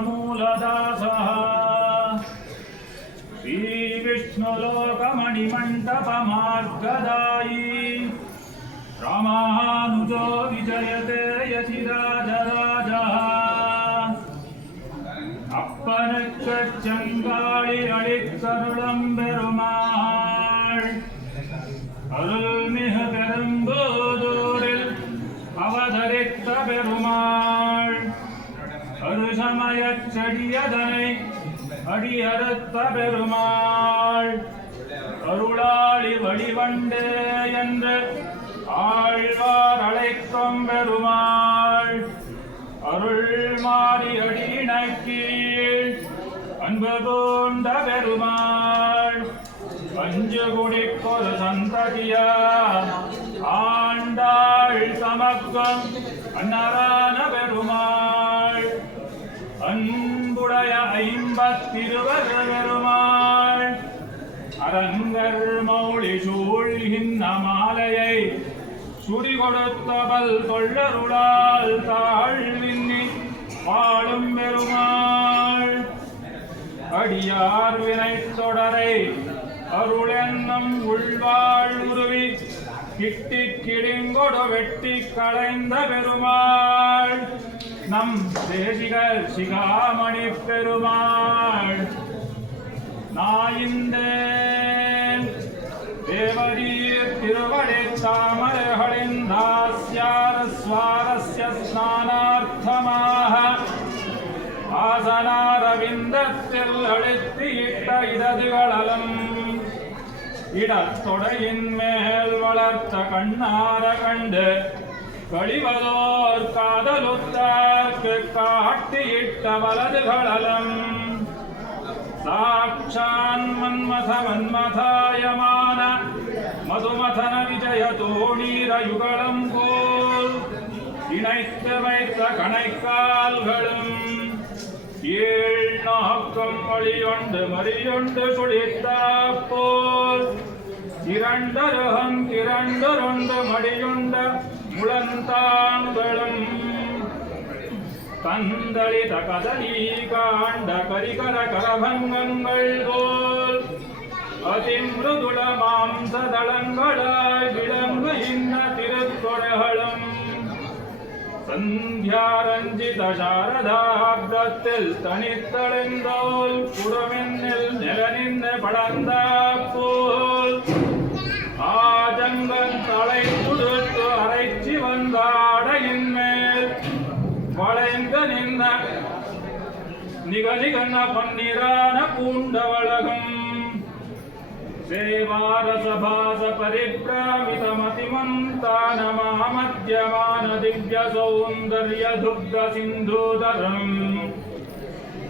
मूलदासः श्रीविष्णुलोकमणिमण्टपमार्गदायी रामानुजो विजयते यतिराजराजः அப்பனுக்குச்சங்காளி அளித்தருளும் பெருமாள் அருள்மிகு பெரும்போதூரில் அவதரித்த பெருமாள் அருசமயச் செடியதனை அடியறுத்த பெருமாள் அருளாளி வடிவண்டே என்று ஆழ்வார் அழைக்கும் பெருமாள் அருள் மாறி அடியினக்கீழ் அன்பு பூண்ட பெருமாள் அஞ்சு குடிக்கொரு சந்ததியா ஆண்டாள் தமக்கும் அன்னரான பெருமாள் அன்புடைய ஐம்பத்திருவர் பெருமாள் அரங்கர் மௌளி சூழ்கின்ற மாலையை சுடி கொடுத்தவள் தொள்ளருளால் தாழ்வின்னி வாழும் பெருமாள் அடியார் வினை தொடரை அருளென்னும் உள்வாழ் உருவி கிட்டி கிடிங்கொடு வெட்டி களைந்த பெருமாள் நம் தேசிகர் சிகாமணி பெருமாள் நாயிந்தேன் தேவரீர் திருவடை தாமரைகளின் தாஸ்யார சுவாரஸ்ய ஸ்நானார்த்தமாக ஆசனாரவிந்தத்தில் அழித்து இட்ட இடதுகளலும் இடத்தொடையின் மேல் வளர்த்த கண்ணார கண்டு கழிவதோர் காதலுத்தார்க்கு காட்டியிட்ட வலதுகளலும் சாட்சான் மன்மத மன்மதாயமான மதுமதன விஜய தோணீரயுகளும் போல் இணைத்து வைத்த கணைக்கால்களும் கீழ் நோக்கம் வழியொண்டு மறியொண்டு சுழித்தா போல் இரண்டருகம் இரண்டொருண்டு மடியுண்ட முழந்தான்களும் கந்தளித கதலி காண்ட கரிகர கரபங்கங்கள் போல் அதிமிருதுள மாம்சதளங்களாய் விளங்கு இன்ன திருத்தொடைகளும் சந்தியாரஞ்சித சாரதாப்தத்தில் தனித்தளெந்தோல் புறமென்னில் நிலநின்று படர்ந்தா போல் ஆஜங்கன் தலை துடுத்து அரைச்சி வந்தாடையின் மேல் வளைந்த நின்ற நிகழ்கண்ண பன்னிரான பூண்டவளகம் சேவாரசபாச பரிப்ராமிதமதிமந்தான மாமத்யமான திவ்ய சௌந்தர்ய துக்த சிந்தூதரம்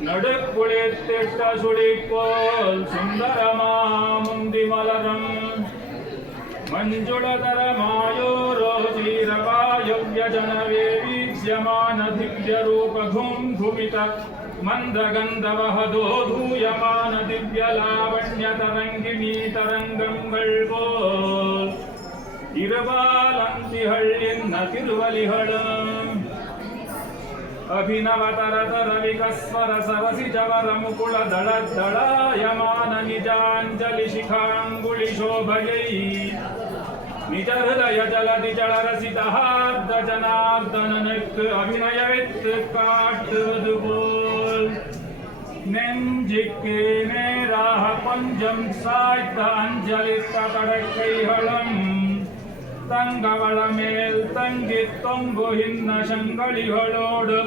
நடுக்குளித்திட்ட சுழிப்போல் சுந்தரமாமுந்தி மலரம் மஞ்சுளதர மாயோரோசீரவாயுவ்யஜனவே வீக்ஷ்யமான திவ்ய ரூபகும் குமித மந்தகந்தவஹதோதூயமான திவ்ய லாவண்ய தரங்கிணி தரங்கங்கள் போல் இருபாலந்திகள் என்ன திருவலிகளும் அபிநவதரதர விகஸ்வர சரசி ஜவர முகுள தளதளாயமான நிஜாஞ்சலி சிகாங்குளி சோபயை நிஜ ஹிருதய ஜலதி ஜளரசிதஹார்த ஜனார்தனனுக்கு அபிநயவித்து காட்டுவது போல் நெஞ்சுக்கு நேராக கொஞ்சம் சாய்த்த அஞ்சலித்த கடற்கைகளும் தங்கவள மேல் தங்கி தொங்குகின்ற சங்களிகளோடு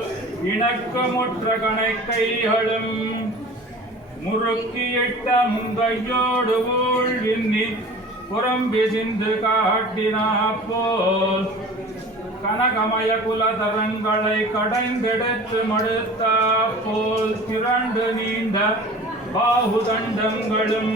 இணக்கமுற்ற கணைக்கைகளும் முறுக்கியிட்ட முங்கையோடு ஊழ்வின்னி புறம்பி சிந்து காட்டினா போல் கனகமய குலதரங்களை கடைந்தெடுத்து மடுத்தா போல் திரண்டு நீண்ட பாகுதண்டங்களும்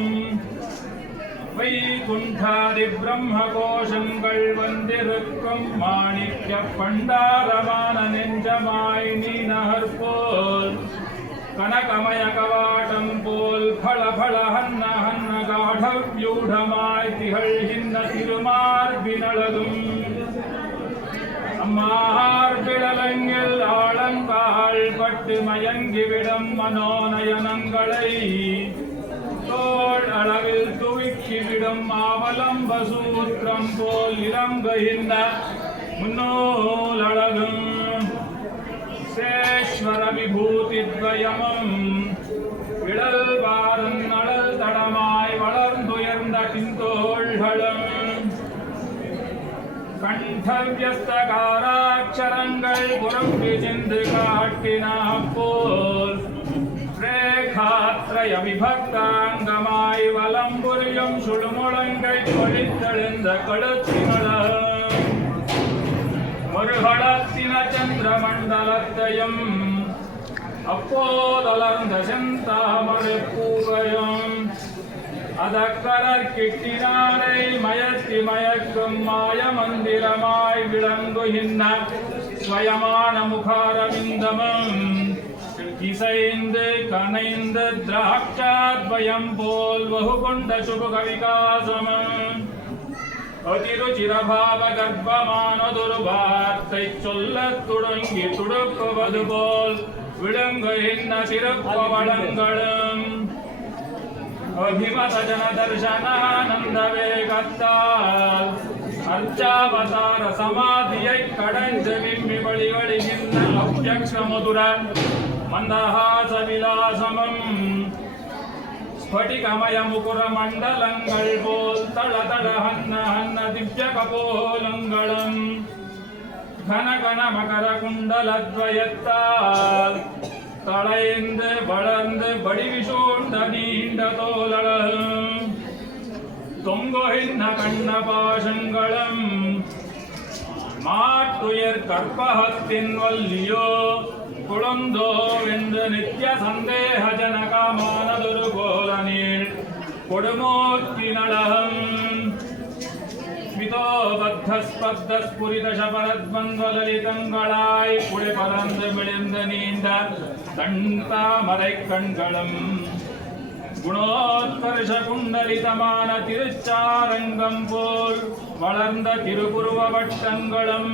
வைகுண்டாதி பிரம்ம கோஷங்கள் வந்திருக்கும் மாணிக்க பண்டாரமான நெஞ்சமாய் நீ நகர்போல் கனகமய கவாட்டம் போல் பல பல ஹன்ன ஹன்ன காடவ்யூடமாய் திகழ்கின்ற திருமார்பினளதும் மார்பிடலங்கில் ஆழங்கால் பட்டு மயங்கிவிடும் மனோநயனங்களை தோள் அளவில் துவிக்கிவிடும் ஆவலம்ப சூத்திரம் போல் இளங்குகின்ற முன்னோலழகும் சேஸ்வர விபூதித்வயமும் விழல் பாரன் அழல் தடமாய் வளர்ந்துயர்ந்த பின்தோள்களும் கண்டவியஸ்தகாராட்சரங்கள் புறம்பி சென்று காட்டின போல் ரேகாத்ரய விபக்தாங்கமாய் வலம்புரியும் சுழுமுழங்கை கொழித்தெழுந்த கழுத்தினளும் மறுகளத்தின சந்திரமண்டலத்தையும் அப்போதலர்ந்த செந்தாமரை பூவையும் அதக்கரர் கிட்டினாரை மயத்தி மயக்கும் மாய மந்திரமாய் விளங்குகின்ற ஸ்வயமான முகாரவிந்தமும் இசைந்து கனைந்து திராட்சாத்வயம் போல் வகு கொண்ட சுபக விகாசமும் அதிருச்சிரபாவ கர்ப்பமானதொரு சொல்லத் தொடங்கி துடுக்குவது போல் விளங்குகின்ற திருப்பவளங்களும் அபிமத ஜன தர்சனானந்த வேகத்தால் அர்ச்சாவதார சமாதியை கடைந்து விம்மி வழிவழிகின்ற அவ்யக்ஷ மதுர மந்தஹாச விலாசமும் ஸ்படிகமய முகுர மண்டலங்கள் போல் தள தள ஹன்ன ஹன்ன திவ்ய கபோலங்களும் கன கன மகர குண்டலத்வயத்தால் தளைந்து வளர்ந்து வடிவிசூண்ட நீண்ட தோலளும் தொங்குகின்ற கண்ண பாசங்களும் மாட்டுயர் கற்பகத்தின் வல்லியோ குழந்தோ வென்று நித்திய சந்தேக ஜனகமானதொரு கோலனீள் கொடுமோக்கினளகம் ஸ்மிதோபத்தஸ்பத்தஸ்புரிதசபரத்வந்தலலிதங்களாய் புடை பறந்து விழுந்து நீண்ட தண்டாமரை கண்களும் குணோத்கர்ஷ குண்டலிதமான திருச்சாரங்கம் போல் வளர்ந்த திருபுருவ வட்டங்களும்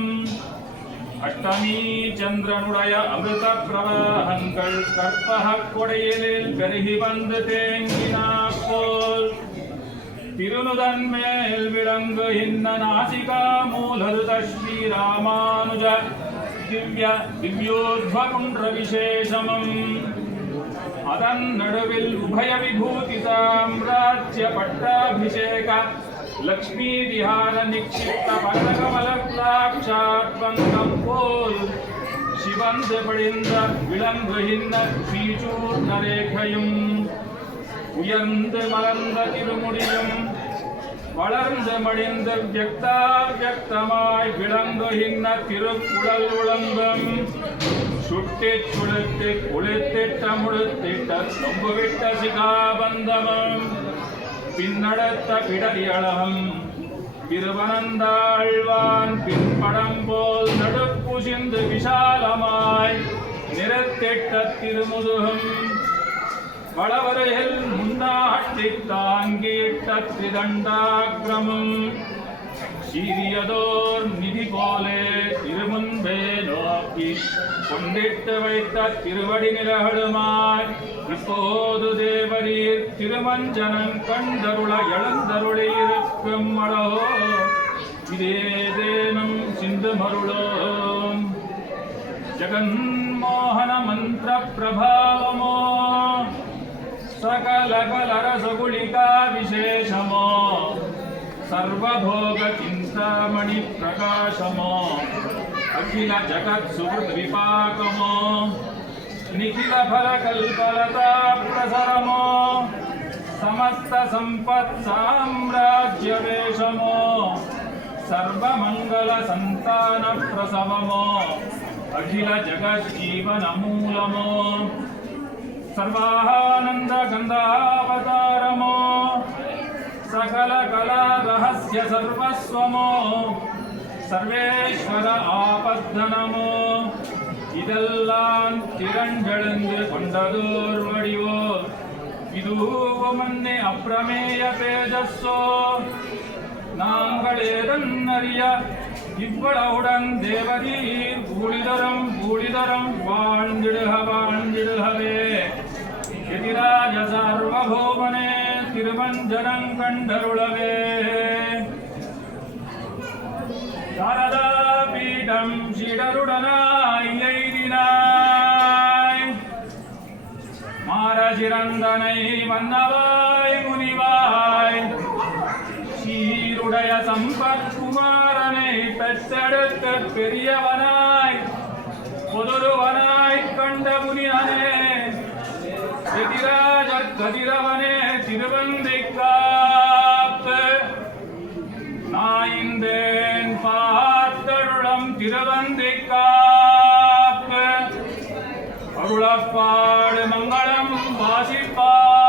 அஷ்டமி சந்திரனுடைய அமிர்த பிரவாகங்கள் கற்பக கொடையிலில் பெருகி வந்து தேங்கினா போல் திருநுதன் மேல் விளங்குகின்ற நாசிகா மூலருத ஸ்ரீராமானுஜ திவ்ய திவ்யோத்வகுன்ற விசேஷமும் அதன் நடுவில் உபய விபூதி சாம்ராஜ்ய பட்டாபிஷேக லக்ஷ்மி விஹார நிக்ஷிப்த பரகமலக்ஷாட்வங்கம் போல் சிவந்து படிந்த விளங்குகின்ற ஸ்ரீசூர்ண ரேகையும் உயர்ந்து மலர்ந்த திருமுடியும் வளர்ந்து மடிந்து வியக்தாவியக்தமாய் விளங்குகின்ற திருக்குழல் உளம்பும் சுட்டிச் சுளுத்தி குளித்திட்ட முழுத்திட்ட சொம்புவிட்ட சிகாபந்தமும் பின்னடத்த பிடரியளகம் திருவனந்தாழ்வான் பின்படம் போல் நடுப்பு சிந்து விஷாலமாய் நிறத்திட்ட திருமுதுகும் வளவரையில் முன்னாட்டி தாங்கிட்ட திரிதண்டாகிரமும் சீரியதோர் நிதி போலே திருமுன்பே நோக்கி கொண்டிட்டு வைத்த திருவடி நிலகளுமாய் இப்போது தேவரீர் திருமஞ்சனன் கண்டருள எழுந்தருளி இருக்கும் அழகோ இதேதேனும் சிந்து மருளோம் ஜகன்மோகன மந்திர பிரபாவமோ सकल कल रसगुलिका विशेषमो सर्वभोग चिंतामणि प्रकाशमो अखिल जगत सुहृद विपाकमो निखिल फल कल्पलता प्रसरमो समस्त संपत् साम्राज्य वेशमो सर्वमंगल संतान प्रसवमो अखिल जगत जीवन मूलमो सर्वानंद गंधावतारमो सकल कला रहस्य सर्वस्वमो सर्वेश्वर आपद्धनमो இதெல்லாம் திரண்டெழுந்து கொண்டதோர் வடிவோ இதுவமன்னே அப்பிரமேய தேஜஸ்ஸோ நாங்கள் ஏதன்னறிய இவ்வளவுடன் தேவதீர் பூளிதரம் பூளிதரம் வாழ்ந்திடுக வாழ்ந்திடுகவே எதிராஜ சார்வபௌமனே திருமஞ்சனம் கண்டருளவே சாரதா பீடம் சீடருடனாய் எய்தினாய் மாரசிறந்தனை மன்னவாய் முனிவாய் சீருடைய சம்பத்குமாரனை பெற்றெடுத்து பெரியவனாய் பொதுருவனாய் கண்ட முனியனே எதிராஜ கதிரவனே திருவந்தை காப்பு நாயிந்தேன் பார்த்தருளம் திருவந்தை காப்பு அருளப்பாடு மங்களம் வாசிப்பார்